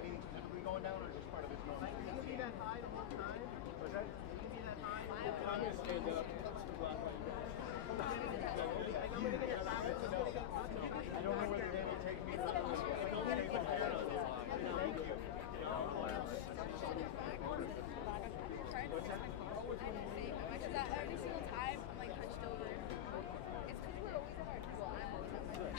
any typically going down, or just part of his normal? Like, you can be that high the whole time. What's that? You can be that high. I'm gonna stand up. Like, I'm gonna get a towel. I'm gonna get I don't know whether they will take me or not. Thank you. Because every single time I'm like hunched over. It's because we're always at our table. I'm always at my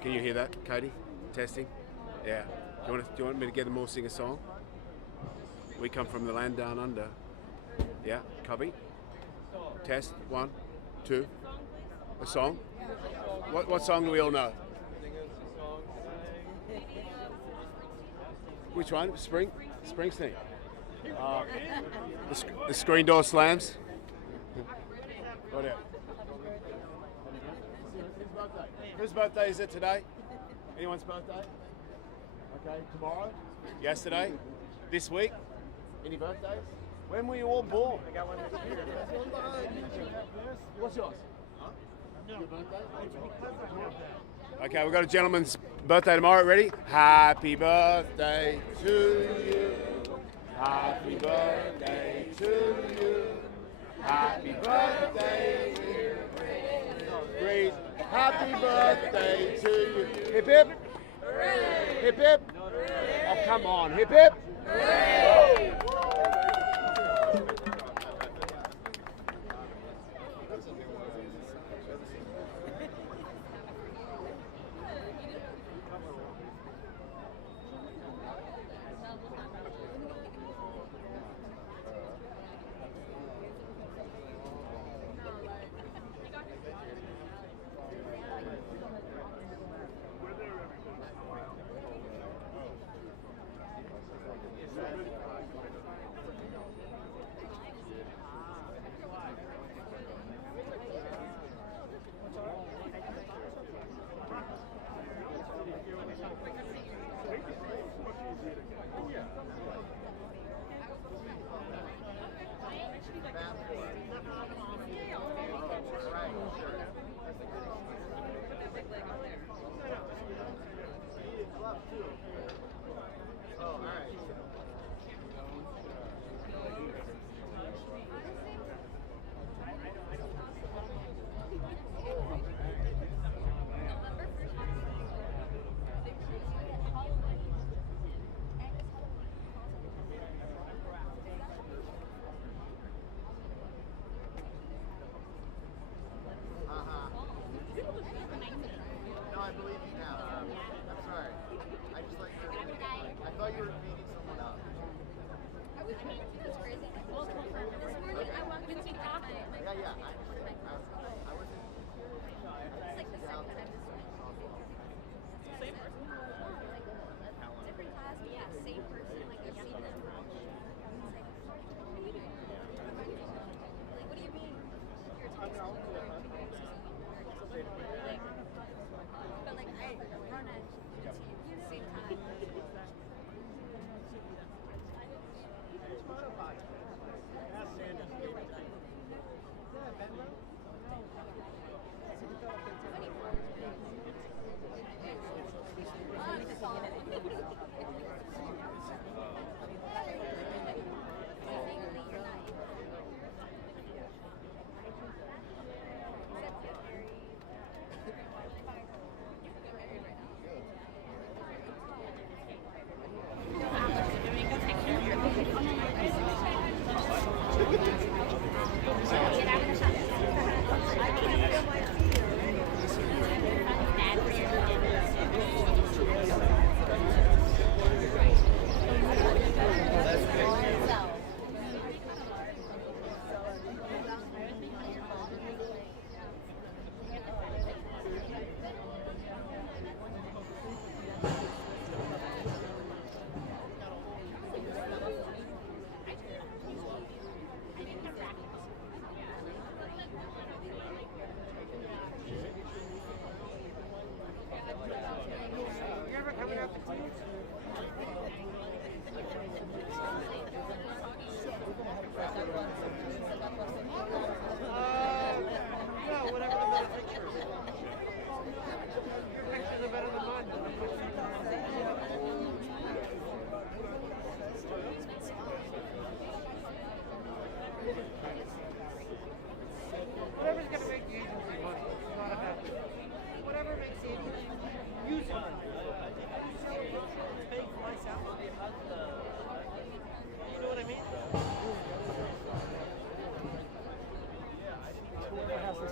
Can you hear that, Katie? Testing? Yeah. Do you want me to get them all sing a song? We come from the land down under. Yeah, copy. Test, 1, 2. A song? What song do we all know? Which one? Springsteen. The screen door slams. Right out. Whose birthday is it today? Anyone's birthday? Okay, tomorrow? Yesterday? This week? Any birthdays? When were you all born? I got one this year. What's yours? Your birthday? Okay, we've got a gentleman's birthday tomorrow. Ready? Happy birthday to you. Happy birthday to you. Happy birthday, dear Breeze. Happy birthday to you. Hip hip. Hooray. Hip hip. Hooray. Oh, come on. Hip hip. Hooray.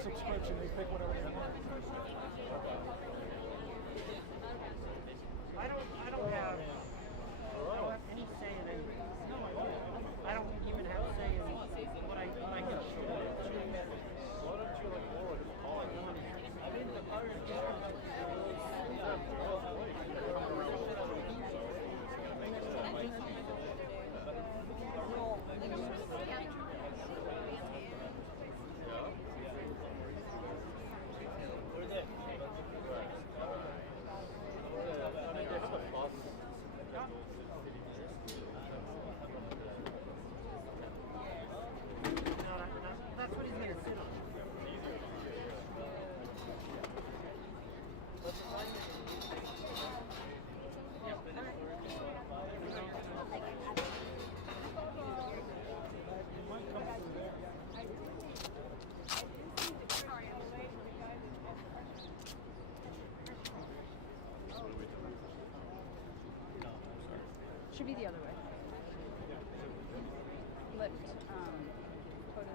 subscription. They pick whatever they want. I don't have any say in anything. I don't even have say in what I can show. That's what he's going to sit on. Should be the other way. Lift. Photos.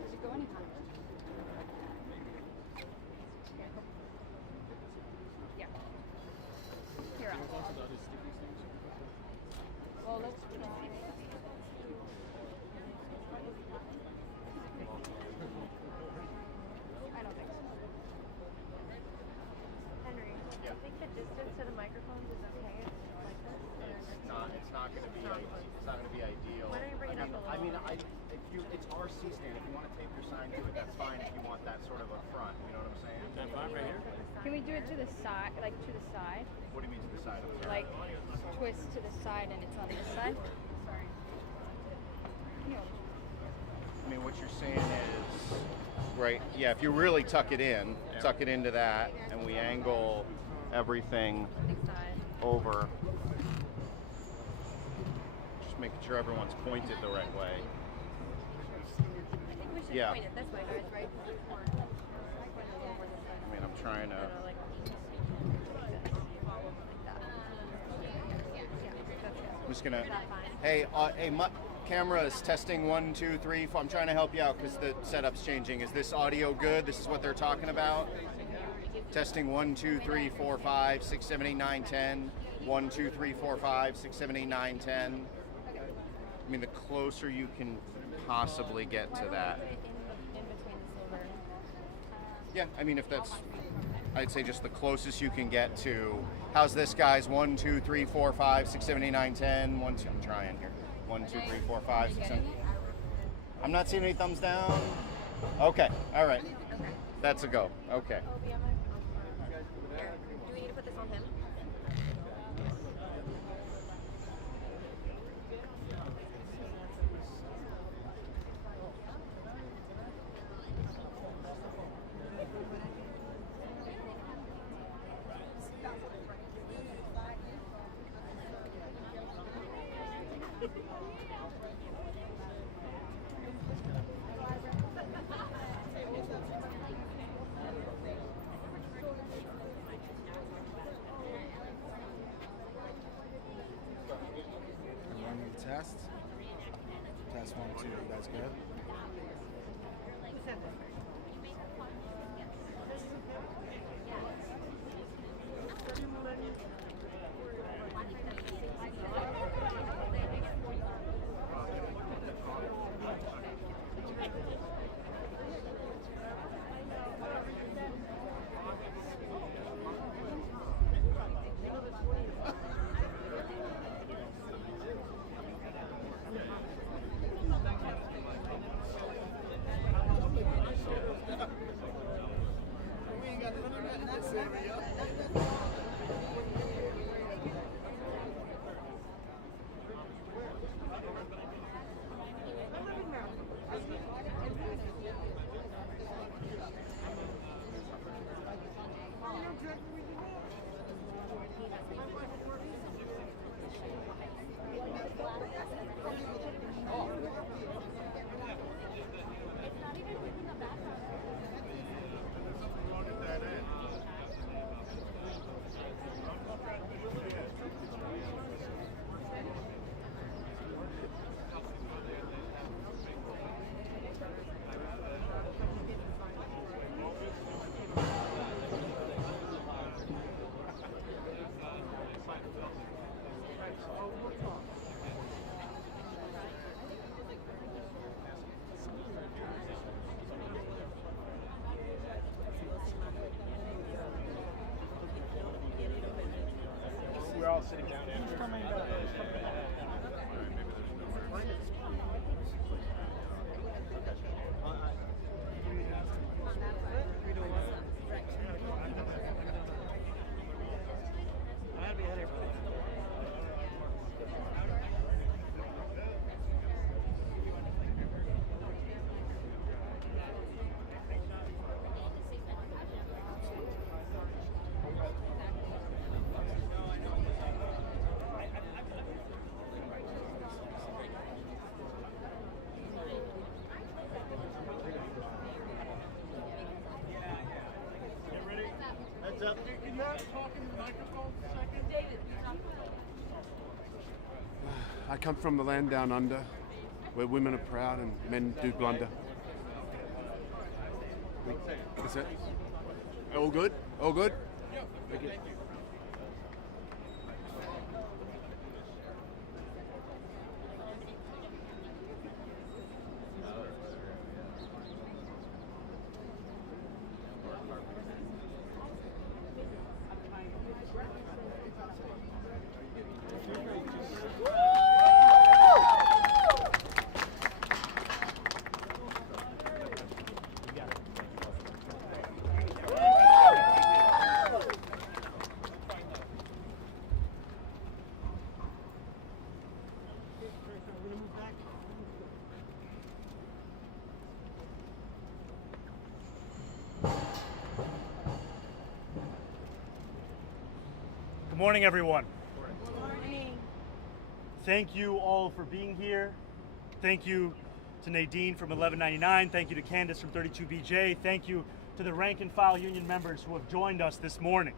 Does it go any higher? Yeah. Here. Well, let's try. I don't think so. Henry, do you think the distance to the microphones is okay if it's like this? It's not going to be ideal. Why don't you bring it up a little? I mean, it's our C-stand. If you want to tape your sign to it, that's fine. If you want that sort of up front, you know what I'm saying? That fine right here? Can we do it to the side, like to the side? What do you mean to the side? I'm sorry. Like twist to the side and it's on this side? Sorry. I mean, what you're saying is, right? Yeah, if you really tuck it in, tuck it into that, and we angle everything over. Just making sure everyone's pointed the right way. I think we should Yeah. point it this way, guys, right? I mean, I'm trying to. I'm just gonna. Hey, camera is testing 1, 2, 3, 4. I'm trying to help you out because the setup's changing. Is this audio good? This is what they're talking about. Testing 1, 2, 3, 4, 5, 6, 7, 8, 9, 10. 1, 2, 3, 4, 5, 6, 7, 8, 9, 10. I mean, the closer you can possibly get to that. In between the silver. Yeah, I mean, if that's, I'd say just the closest you can get to. How's this, guys? 1, 2, 3, 4, 5, 6, 7, 8, 9, 10. 1, 2, I'm trying here. 1, 2, 3, 4, 5, 6, 7. I'm not seeing any thumbs down. Okay, all right. That's a go. Okay. Do we need to put this on him? Running the test. Test 1, 2. You guys good? I come from the land down under, where women are proud and men do blunder. That's it. All good? All good? Thank you. Good morning, everyone. Thank you all for being here. Thank you to Nadine from 1199. Thank you to Candace from 32BJ. Thank you to the rank and file union members who have joined us this morning.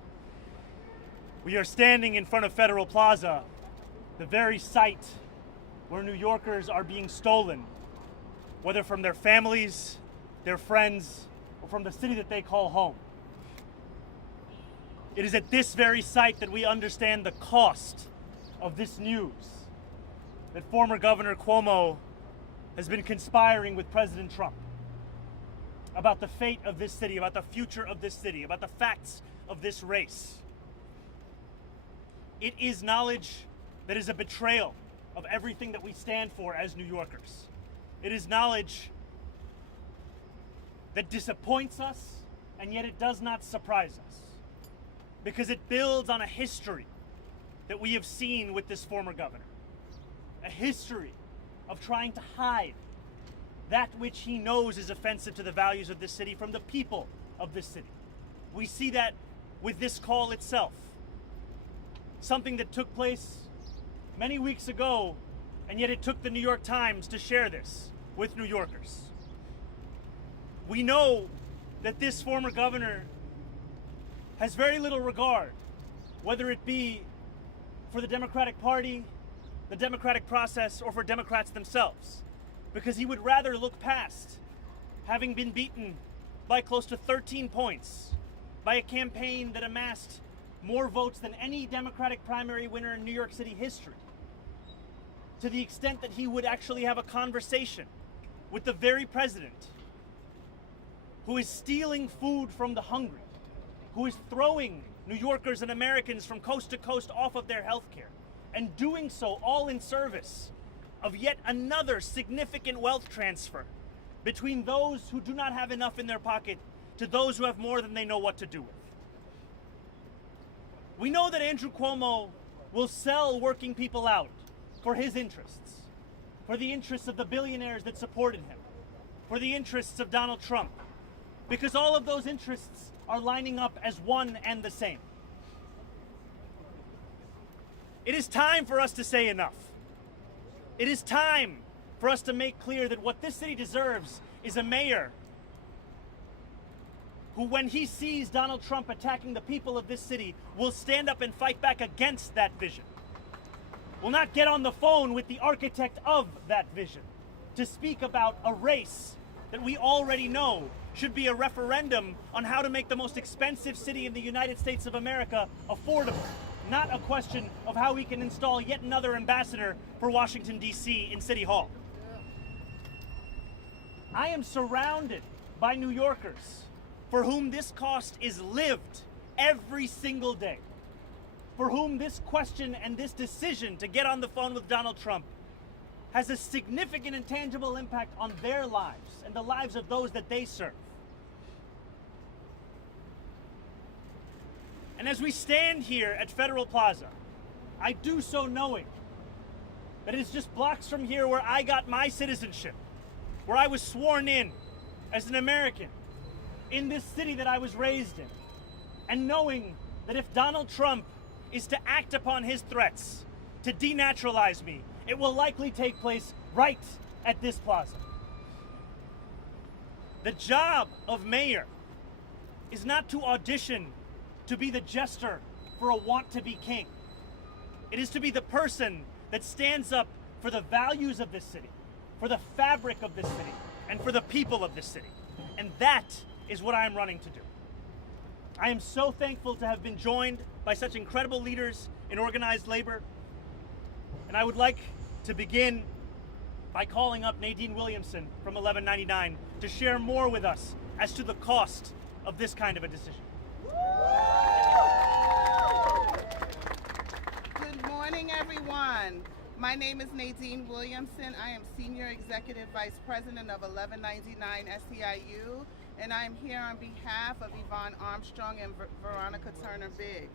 We are standing in front of Federal Plaza, the very site where New Yorkers are being stolen, whether from their families, their friends, or from the city that they call home. It is at this very site that we understand the cost of this news, that former Governor Cuomo has been conspiring with President Trump about the fate of this city, about the future of this city, about the facts of this race. It is knowledge that is a betrayal of everything that we stand for as New Yorkers. It is knowledge that disappoints us, and yet it does not surprise us, because it builds on a history that we have seen with this former governor. A history of trying to hide that which he knows is offensive to the values of this city from the people of this city. We see that with this call itself. Something that took place many weeks ago, and yet it took the New York Times to share this with New Yorkers. We know that this former governor has very little regard, whether it be for the Democratic Party, the democratic process, or for Democrats themselves, because he would rather look past having been beaten by close to 13 points by a campaign that amassed more votes than any Democratic primary winner in New York City history, to the extent that he would actually have a conversation with the very president who is stealing food from the hungry, who is throwing New Yorkers and Americans from coast to coast off of their health care, and doing so all in service of yet another significant wealth transfer between those who do not have enough in their pocket to those who have more than they know what to do with. We know that Andrew Cuomo will sell working people out for his interests, for the interests of the billionaires that supported him, for the interests of Donald Trump, because all of those interests are lining up as one and the same. It is time for us to say enough. It is time for us to make clear that what this city deserves is a mayor who, when he sees Donald Trump attacking the people of this city, will stand up and fight back against that vision. Will not get on the phone with the architect of that vision to speak about a race that we already know should be a referendum on how to make the most expensive city in the United States of America affordable, not a question of how we can install yet another ambassador for Washington, D.C. in City Hall. I am surrounded by New Yorkers for whom this cost is lived every single day. for whom this question and this decision to get on the phone with Donald Trump has a significant and tangible impact on their lives and the lives of those that they serve. And as we stand here at Federal Plaza, I do so knowing that it is just blocks from here where I got my citizenship, where I was sworn in as an American in this city that I was raised in, and knowing that if Donald Trump is to act upon his threats to denaturalize me, it will likely take place right at this plaza. The job of mayor is not to audition to be the jester for a want to be king. It is to be the person that stands up for the values of this city, for the fabric of this city, and for the people of this city. And that is what I am running to do. I am so thankful to have been joined by such incredible leaders in organized labor. And I would like to begin by calling up Nadine Williamson from 1199 to share more with us as to the cost of this kind of a decision. Good morning, everyone. My name is Nadine Williamson. I am Senior Executive Vice President of 1199 SEIU, and I'm here on behalf of Yvonne Armstrong and Veronica Turner-Biggs,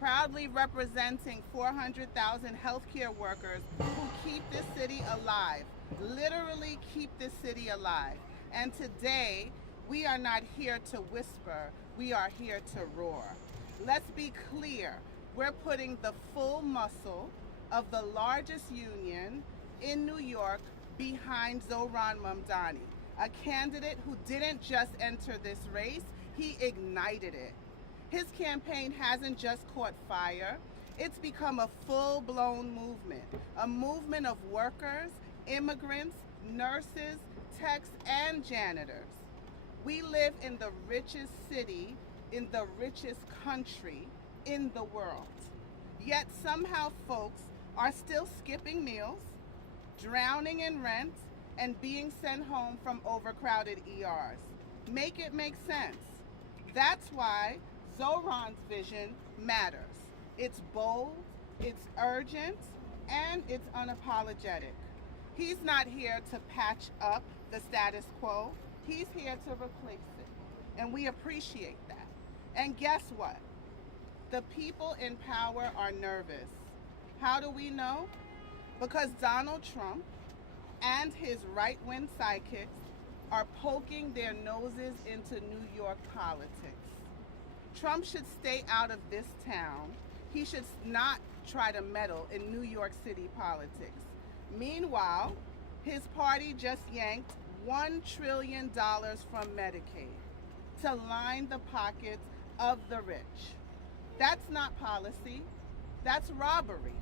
proudly representing 400,000 healthcare workers who keep this city alive, literally keep this city alive. And today, we are not here to whisper, we are here to roar. Let's be clear, we're putting the full muscle of the largest union in New York behind Zohran Mamdani, a candidate who didn't just enter this race, he ignited it. His campaign hasn't just caught fire, it's become a full-blown movement, a movement of workers, immigrants, nurses, techs, and janitors. We live in the richest city, in the richest country in the world. Yet somehow folks are still skipping meals, drowning in rent, and being sent home from overcrowded ERs. Make it make sense. That's why Zohran's vision matters. It's bold, it's urgent, and it's unapologetic. He's not here to patch up the status quo. He's here to replace it. And we appreciate that. And guess what? The people in power are nervous. How do we know? Because Donald Trump and his right-wing sidekicks are poking their noses into New York politics. Trump should stay out of this town. He should not try to meddle in New York City politics. Meanwhile, his party just yanked $1 trillion from Medicaid to line the pockets of the rich. That's not policy, that's robbery.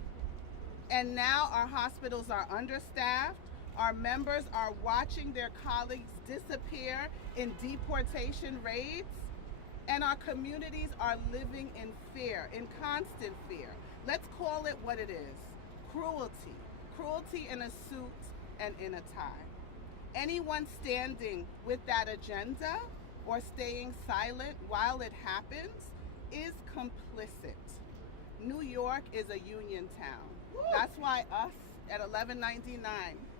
And now our hospitals are understaffed, our members are watching their colleagues disappear in deportation raids, and our communities are living in fear, in constant fear. Let's call it what it is, cruelty. Cruelty in a suit and in a tie. Anyone standing with that agenda or staying silent while it happens is complicit. New York is a union town. That's why us at 1199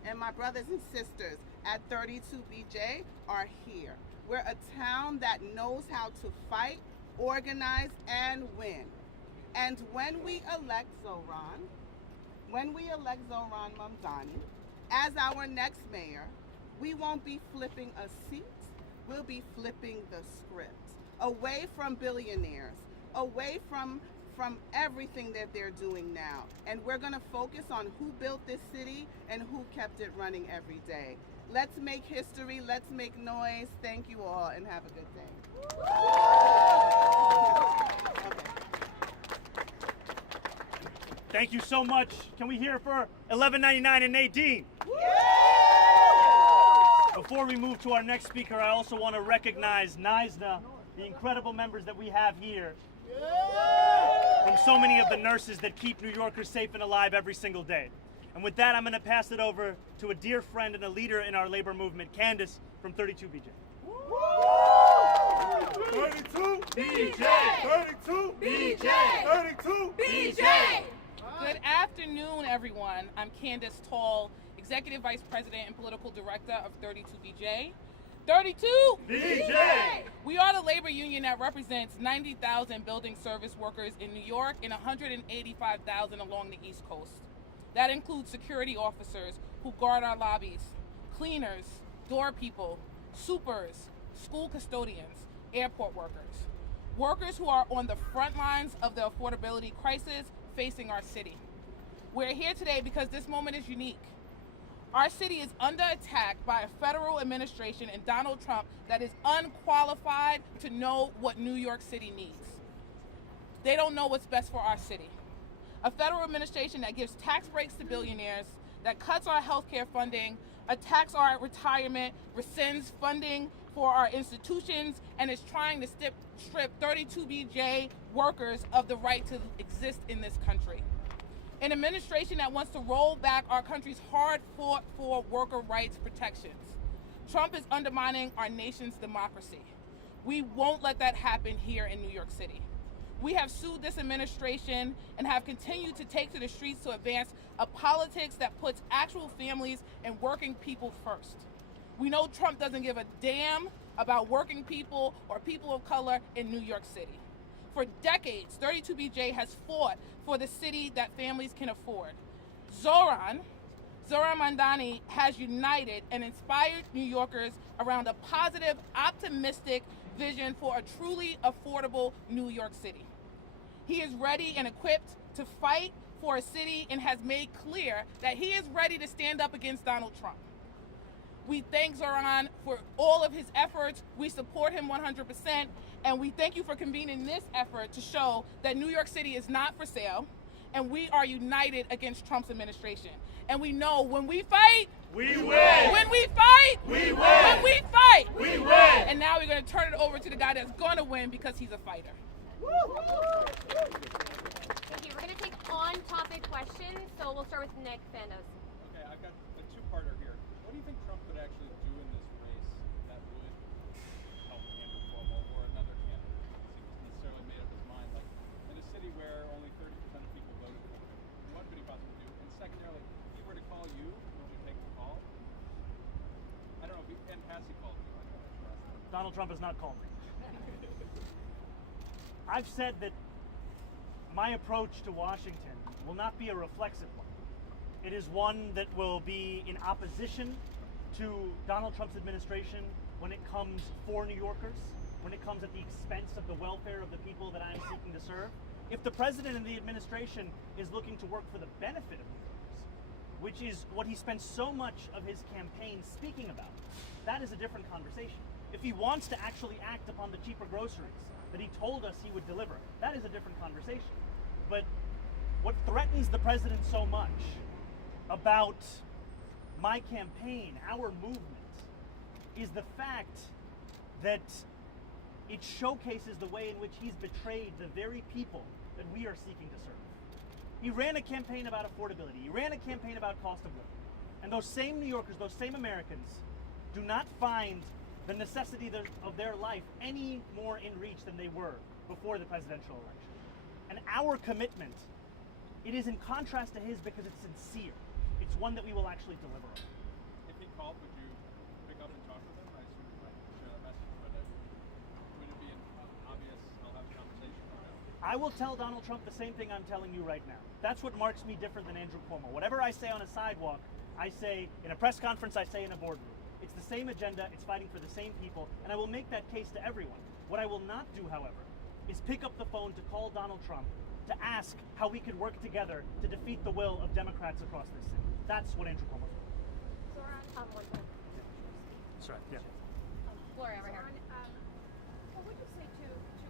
and my brothers and sisters at 32BJ are here. We're a town that knows how to fight, organize, and win. And when we elect Zohran Mamdani as our next mayor, we won't be flipping a seat, we'll be flipping the script. Away from billionaires, away from everything that they're doing now. And we're gonna focus on who built this city and who kept it running every day. Let's make history, let's make noise. Thank you all and have a good day. Thank you so much. Can we hear for 1199 and Nadine? Before we move to our next speaker, I also want to recognize NYSNA, the incredible members that we have here, from so many of the nurses that keep New Yorkers safe and alive every single day. And with that, I'm going to pass it over to a dear friend and a leader in our labor movement, Candace from 32BJ. 32 BJ! 32 BJ! 32 BJ! Good afternoon, everyone. I'm Candace Tall, Executive Vice President and Political Director of 32BJ. 32 BJ! We are the labor union that represents 90,000 building service workers in New York and 185,000 along the East Coast. That includes security officers who guard our lobbies, cleaners, door people, supers, school custodians, airport workers. Workers who are on the front lines of the affordability crisis facing our city. We're here today because this moment is unique. Our city is under attack by a federal administration and Donald Trump that is unqualified to know what New York City needs. They don't know what's best for our city. A federal administration that gives tax breaks to billionaires, that cuts our healthcare funding, attacks our retirement, rescinds funding for our institutions, and is trying to strip 32BJ workers of the right to exist in this country. An administration that wants to roll back our country's hard-fought-for worker rights protections. Trump is undermining our nation's democracy. We won't let that happen here in New York City. We have sued this administration and have continued to take to the streets to advance a politics that puts actual families and working people first. We know Trump doesn't give a damn about working people or people of color in New York City. For decades, 32BJ has fought for the city that families can afford. Zohran Mamdani has united and inspired New Yorkers around a positive, optimistic vision for a truly affordable New York City. He is ready and equipped to fight for a city and has made clear that he is ready to stand up against Donald Trump. We thank Zohran for all of his efforts. We support him 100%, and we thank you for convening this effort to show that New York City is not for sale, and we are united against Trump's administration. And we know when we fight, we win! When we fight, we win! When we fight, we win! And now we're going to turn it over to the guy that's going to win because he's a fighter. Thank you. We're going to take on-topic questions, so we'll start with Nick Fandos. Okay, I've got a two-parter here. What do you think Trump could actually do in this race that would help Andrew Cuomo or another candidate? He hasn't necessarily made up his mind. Like, in a city where only 30% of people voted for him, what could he possibly do? And secondarily, if he were to call you, would you take the call? I don't know, and has he called you? I don't know. Donald Trump has not called me. I've said that my approach to Washington will not be a reflexive one. It is one that will be in opposition to Donald Trump's administration when it comes for New Yorkers, when it comes at the expense of the welfare of the people that I'm seeking to serve. If the president and the administration is looking to work for the benefit of New Yorkers, which is what he spent so much of his campaign speaking about, that is a different conversation. If he wants to actually act upon the cheaper groceries that he told us he would deliver, that is a different conversation. But what threatens the president so much about my campaign, our movement, is the fact that it showcases the way in which he's betrayed the very people that we are seeking to serve. He ran a campaign about affordability. He ran a campaign about cost of living. And those same New Yorkers, those same Americans, do not find the necessity of their life any more in reach than they were before the presidential election. And our commitment, it is in contrast to his because it's sincere. It's one that we will actually deliver on. If he called, would you pick up and talk with him? I assume you might share that message, but would it be an obvious, I'll have a conversation or no? I will tell Donald Trump the same thing I'm telling you right now. That's what marks me different than Andrew Cuomo. Whatever I say on a sidewalk, I say in a press conference, I say in a boardroom. It's the same agenda, it's fighting for the same people, and I will make that case to everyone. What I will not do, however, is pick up the phone to call Donald Trump to ask how we could work together to defeat the will of Democrats across this city. That's what Andrew Cuomo did. That's right, yeah. Gloria, right here. What would you say to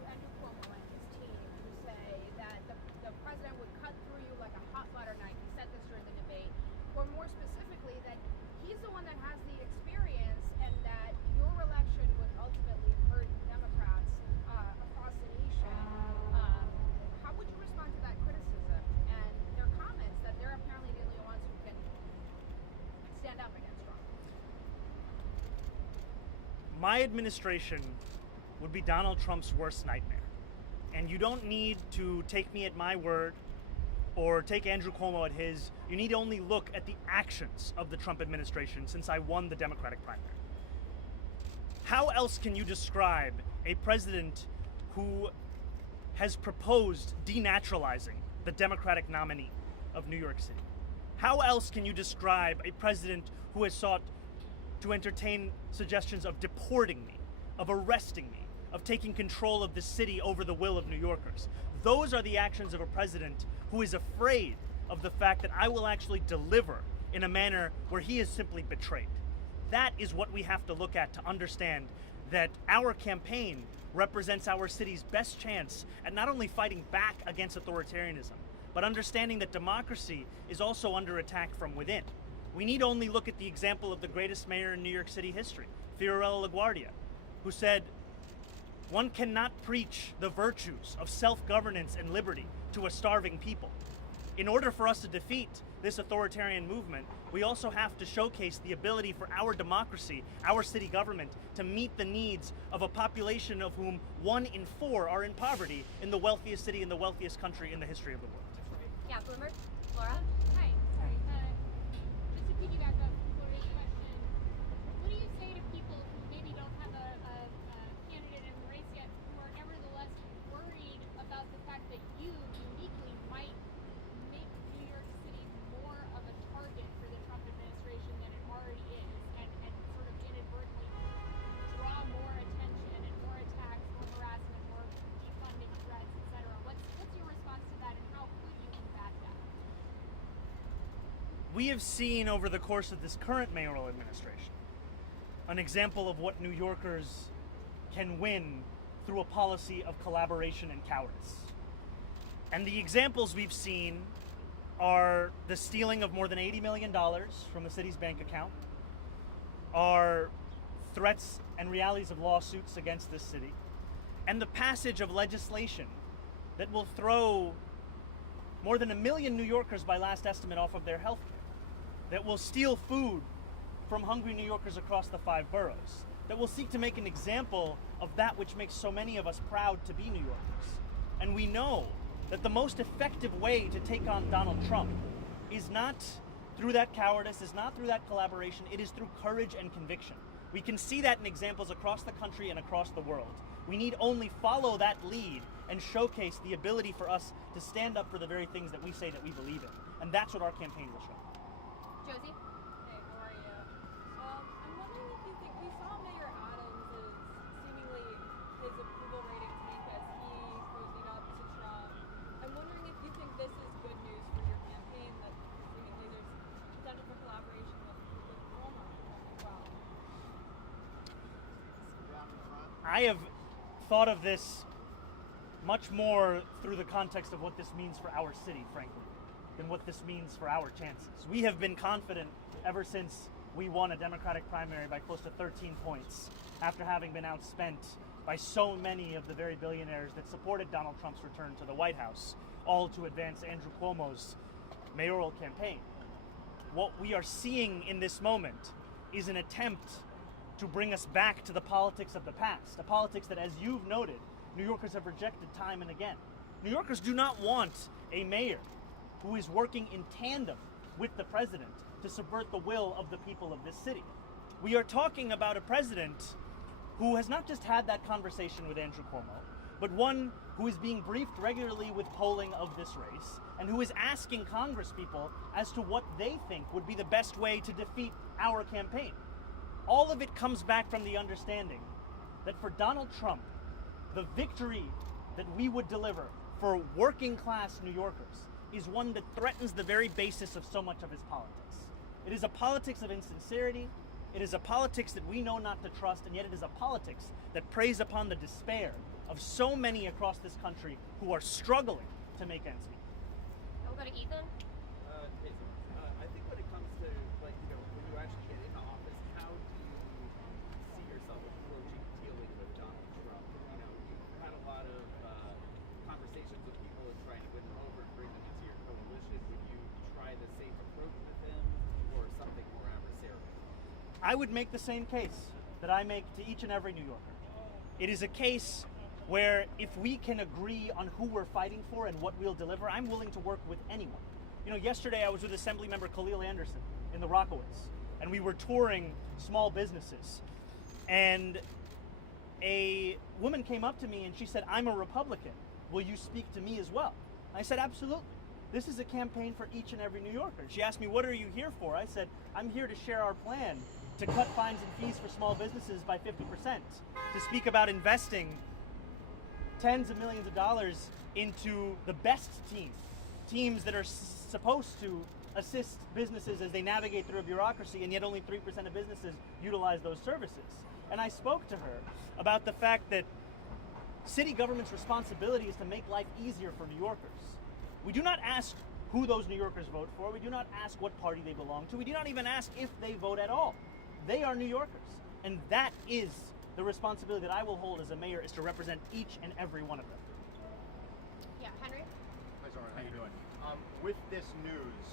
Andrew Cuomo and his team who say that the president would cut through you like a hot butter knife? He said this during the debate. Or more specifically, that he's the one that has the experience and that your election would ultimately hurt Democrats across the nation. How would you respond to that criticism and their comments that they're apparently the only ones who can stand up against Trump? My administration would be Donald Trump's worst nightmare. And you don't need to take me at my word or take Andrew Cuomo at his. You need to only look at the actions of the Trump administration since I won the Democratic primary. How else can you describe a president who has proposed denaturalizing the Democratic nominee of New York City? How else can you describe a president who has sought to entertain suggestions of deporting me, of arresting me, of taking control of the city over the will of New Yorkers? Those are the actions of a president who is afraid of the fact that I will actually deliver in a manner where he is simply betrayed. That is what we have to look at to understand that our campaign represents our city's best chance at not only fighting back against authoritarianism, but understanding that democracy is also under attack from within. We need only look at the example of the greatest mayor in New York City history, Fiorello LaGuardia, who said, "One cannot preach the virtues of self-governance and liberty to a starving people." In order for us to defeat this authoritarian movement, we also have to showcase the ability for our democracy, our city government, to meet the needs of a population of whom 1 in 4 are in poverty in the wealthiest city in the wealthiest country in the history of the world. Yeah, Boomer, Laura. Hi, sorry. Just to piggyback off Laura's question, what do you say to people who maybe don't have a candidate in the race yet, who are nevertheless worried about the fact that you uniquely might make New York City more of a target for the Trump administration than it already is, and sort of inadvertently draw more attention and more attacks, more harassment, more defunding threats, etc.? What's your response to that, and how could you combat that? We have seen over the course of this current mayoral administration an example of what New Yorkers can win through a policy of collaboration and cowardice. And the examples we've seen are the stealing of more than $80 million from the city's bank account, are threats and realities of lawsuits against this city, and the passage of legislation that will throw more than 1 million New Yorkers by last estimate off of their health care, that will steal food from hungry New Yorkers across the 5 boroughs, that will seek to make an example of that which makes so many of us proud to be New Yorkers. And we know that the most effective way to take on Donald Trump is not through that cowardice, is not through that collaboration, it is through courage and conviction. We can see that in examples across the country and across the world. We need only follow that lead and showcase the ability for us to stand up for the very things that we say that we believe in. And that's what our campaign will show. Josie. Hey, how are you? I'm wondering if you think we saw Mayor Adams' seemingly his approval rating tank as he cozied up to Trump. I'm wondering if you think this is good news for your campaign, that seemingly there's potential for collaboration with Cuomo as well. I have thought of this much more through the context of what this means for our city, frankly, than what this means for our chances. We have been confident ever since we won a Democratic primary by close to 13 points after having been outspent by so many of the very billionaires that supported Donald Trump's return to the White House, all to advance Andrew Cuomo's mayoral campaign. What we are seeing in this moment is an attempt to bring us back to the politics of the past, a politics that, as you've noted, New Yorkers have rejected time and again. New Yorkers do not want a mayor who is working in tandem with the president to subvert the will of the people of this city. We are talking about a president who has not just had that conversation with Andrew Cuomo, but one who is being briefed regularly with polling of this race, and who is asking Congresspeople as to what they think would be the best way to defeat our campaign. All of it comes back from the understanding that for Donald Trump, the victory that we would deliver for working class New Yorkers is one that threatens the very basis of so much of his politics. It is a politics of insincerity, it is a politics that we know not to trust, and yet it is a politics that preys upon the despair of so many across this country who are struggling to make ends meet. We'll go to Ethan. I think when it comes to, like, you know, when you actually get into office, how do you see yourself approaching dealing with Donald Trump? You know, you've had a lot of conversations with people and trying to win them over and bring them into your coalition. Would you try the same approach with him, or something more adversarial? I would make the same case that I make to each and every New Yorker. It is a case where if we can agree on who we're fighting for and what we'll deliver, I'm willing to work with anyone. You know, yesterday I was with Assemblymember Khalil Anderson in the Rockaways, and we were touring small businesses. And a woman came up to me and she said, "I'm a Republican. Will you speak to me as well?" I said, "Absolutely. This is a campaign for each and every New Yorker." She asked me, "What are you here for?" I said, "I'm here to share our plan to cut fines and fees for small businesses by 50%, to speak about investing tens of millions of dollars into the best teams that are supposed to assist businesses as they navigate through a bureaucracy, and yet only 3% of businesses utilize those services." And I spoke to her about the fact that city government's responsibility is to make life easier for New Yorkers. We do not ask who those New Yorkers vote for. We do not ask what party they belong to. We do not even ask if they vote at all. They are New Yorkers. And that is the responsibility that I will hold as a mayor, is to represent each and every one of them. Yeah, Henry? Hi, Zohran. How you doing? With this news,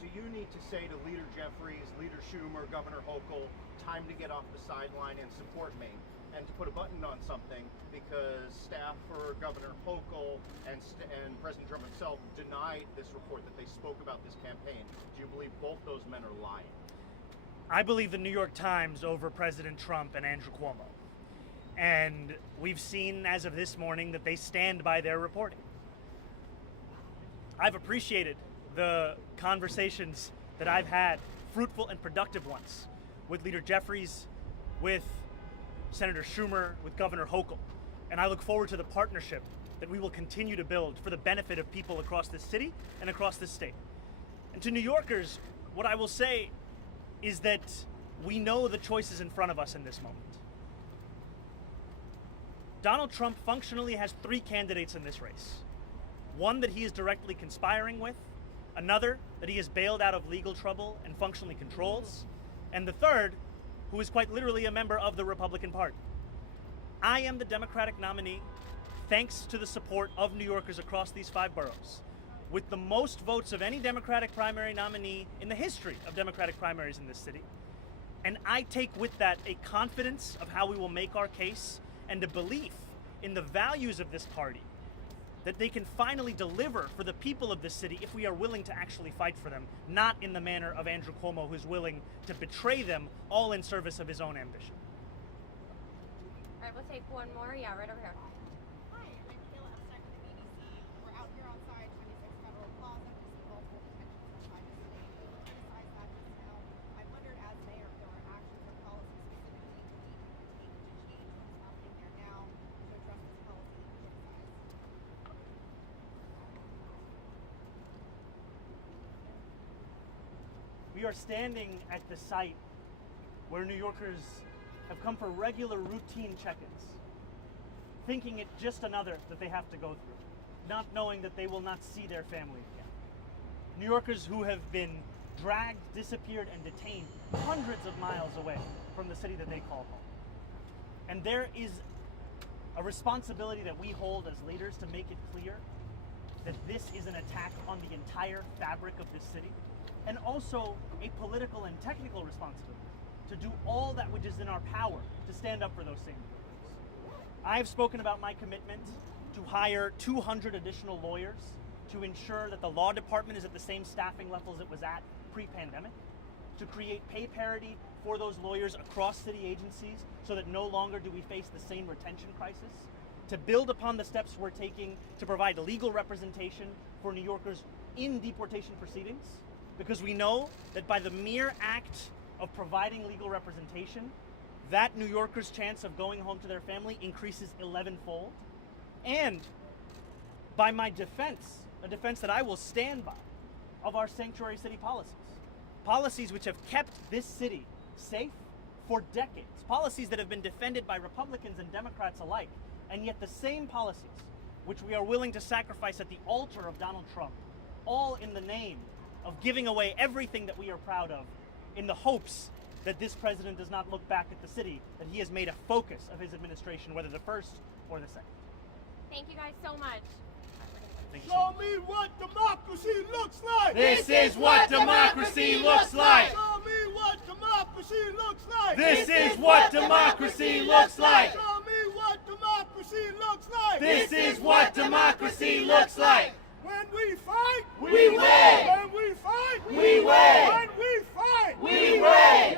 do you need to say to Leader Jeffries, Leader Schumer, Governor Hochul, time to get off the sideline and support me, and to put a button on something, because staff for Governor Hochul and President Trump himself denied this report that they spoke about this campaign? Do you believe both those men are lying? I believe the New York Times over President Trump and Andrew Cuomo. And we've seen as of this morning that they stand by their reporting. I've appreciated the conversations that I've had, fruitful and productive ones, with Leader Jeffries, with Senator Schumer, with Governor Hochul. And I look forward to the partnership that we will continue to build for the benefit of people across this city and across this state. And to New Yorkers, what I will say is that we know the choices in front of us in this moment. Donald Trump functionally has 3 candidates in this race. One that he is directly conspiring with, another that he has bailed out of legal trouble and functionally controls, and the third, who is quite literally a member of the Republican Party. I am the Democratic nominee, thanks to the support of New Yorkers across these 5 boroughs, with the most votes of any Democratic primary nominee in the history of Democratic primaries in this city. And I take with that a confidence of how we will make our case, and a belief in the values of this party, that they can finally deliver for the people of this city if we are willing to actually fight for them, not in the manner of Andrew Cuomo, who's willing to betray them, all in service of his own ambition. All right, we'll take one more. Yeah, right over here. Hi, I'm Kayla Epstein with the BBC. We're out here outside 26 Federal Plaza. We see multiple detentions from private state. You criticize that just now. I wondered, as mayor, if there are actions or policies specifically you need to take to change what's happening there now to address this policy that you criticize. We are standing at the site where New Yorkers have come for regular routine check-ins, thinking it just another that they have to go through, not knowing that they will not see their family again. New Yorkers who have been dragged, disappeared, and detained hundreds of miles away from the city that they call home. And there is a responsibility that we hold as leaders to make it clear that this is an attack on the entire fabric of this city, and also a political and technical responsibility to do all that which is in our power to stand up for those same groups. I have spoken about my commitment to hire 200 additional lawyers to ensure that the law department is at the same staffing levels it was at pre-pandemic, to create pay parity for those lawyers across city agencies so that no longer do we face the same retention crisis, to build upon the steps we're taking to provide legal representation for New Yorkers in deportation proceedings, because we know that by the mere act of providing legal representation, that New Yorker's chance of going home to their family increases 11-fold. And by my defense, a defense that I will stand by, of our sanctuary city policies. Policies which have kept this city safe for decades. Policies that have been defended by Republicans and Democrats alike. And yet the same policies which we are willing to sacrifice at the altar of Donald Trump, all in the name of giving away everything that we are proud of, in the hopes that this president does not look back at the city that he has made a focus of his administration, whether the first or the second. Thank you guys so much. Show me what democracy looks like! This is what democracy looks like! Show me what democracy looks like! This is what democracy looks like! Show me This is what democracy looks like. When we fight, We win. When we fight, We win. When we fight, We win.